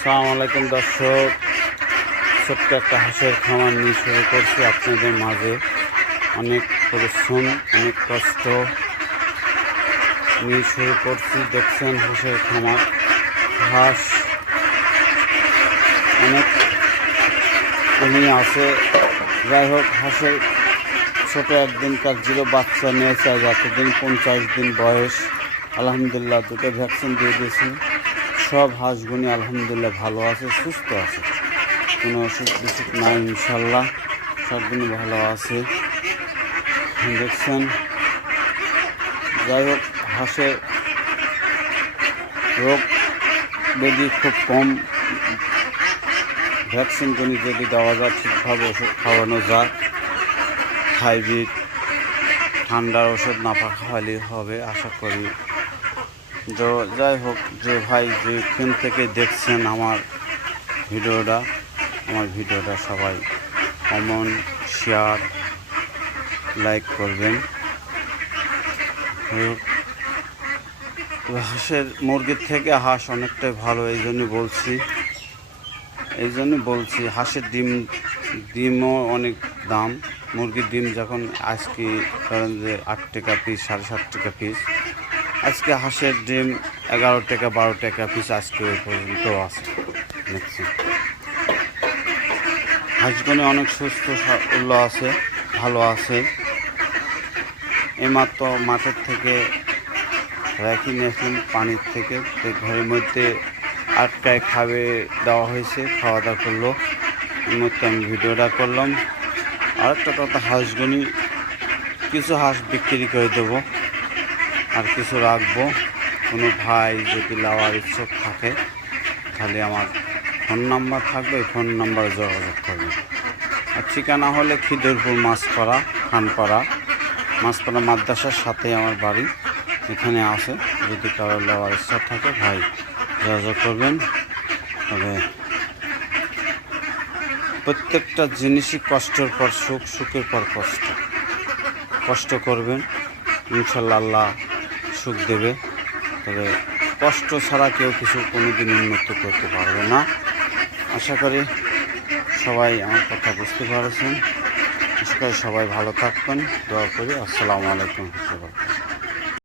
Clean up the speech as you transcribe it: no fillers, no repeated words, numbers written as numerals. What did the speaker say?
আসসালামু আলাইকুম দর্শক, ছোট্ট একটা হাঁসের খামার নিয়ে শুরু করছি আপনাদের মাঝে। অনেক পরিশ্রম, অনেক কষ্ট নিয়ে শুরু করছি। দেখছেন হাঁসের খামার, হাঁস অনেক নিয়ে আছে। যাই হোক, হাঁসের ছোটো একদিনকার জিরো বাচ্চা নিয়েছে, আজ এতদিন 50 দিন বয়স। আলহামদুলিল্লাহ দুটো ভ্যাকসিন দিয়ে দিয়েছি। সব হাঁসগুনি আলহামদুলিল্লাহ ভালো আছে, সুস্থ আছে, কোনো অসুখ বিসুখ নাই ইনশাল্লাহ। সবগুলো ভালো আছে দেখছেন। যাই হোক, হাঁসের রোগ ব্যাধি খুব কম। ভ্যাকসিনগুলি যদি দেওয়া যায়, ঠিকভাবে ওষুধ খাওয়ানো যায়, হাইব্রিড ঠান্ডার ওষুধ না খাওয়ালেই হবে আশা করি। তো যাই হোক, যে ভাই যেখান থেকে দেখছেন আমার ভিডিওটা সবাই কমেন্ট, শেয়ার, লাইক করবেন। হাঁসের মুরগির থেকে হাঁস অনেকটাই ভালো, এই জন্যই বলছি। হাঁসের ডিমও অনেক দাম। মুরগির ডিম যখন আজকে ধরেন যে 8 টাকা পিস, 7.5 টাকা পিস, আজকে হাঁসের ডিম 11 টাকা 12 টাকা পিস আজকে ওই পর্যন্ত আছে দেখছি। হাঁসগুলো অনেক সুস্থ আছে, ভালো আছে। এইমাত্র মাঠের থেকে রেখে নিয়েছিলাম, পানির থেকে ঘরের মধ্যে আটকায় খাবে দেওয়া হয়েছে, খাওয়া দাওয়া করলো। এর মধ্যে আমি ভিডিওটা করলাম। আরেকটা কথা, হাঁসগুলি কিছু হাঁস বিক্রি করে দেবো, আর কিছু রাখবো। কোনো ভাই যদি নেওয়ার ইচ্ছুক থাকে তাহলে আমার ফোন নাম্বার থাকবে, ফোন নাম্বারে যোগাযোগ করবেন। আর ঠিকানা হলে খিদরপুর খানপাড়া মাদ্রাসার সাথে আমার বাড়ি, এখানে আছে। যদি কারো নেওয়ার ইচ্ছা থাকে ভাই যোগাযোগ করবেন। তবে প্রত্যেকটা জিনিসই কষ্টের পর সুখ, সুখের পর কষ্ট করবেন, ইনশাল্লাহ আল্লাহ সুখ দেবে। তবে কষ্ট ছাড়া কেউ কিছু কোনোদিন উন্নতি করতে পারবে না। আশা করি সবাই আমার কথা বুঝতে পারছেন। আশা করি সবাই ভালো থাকবেন, দোয়া করি। আসসালামু আলাইকুম।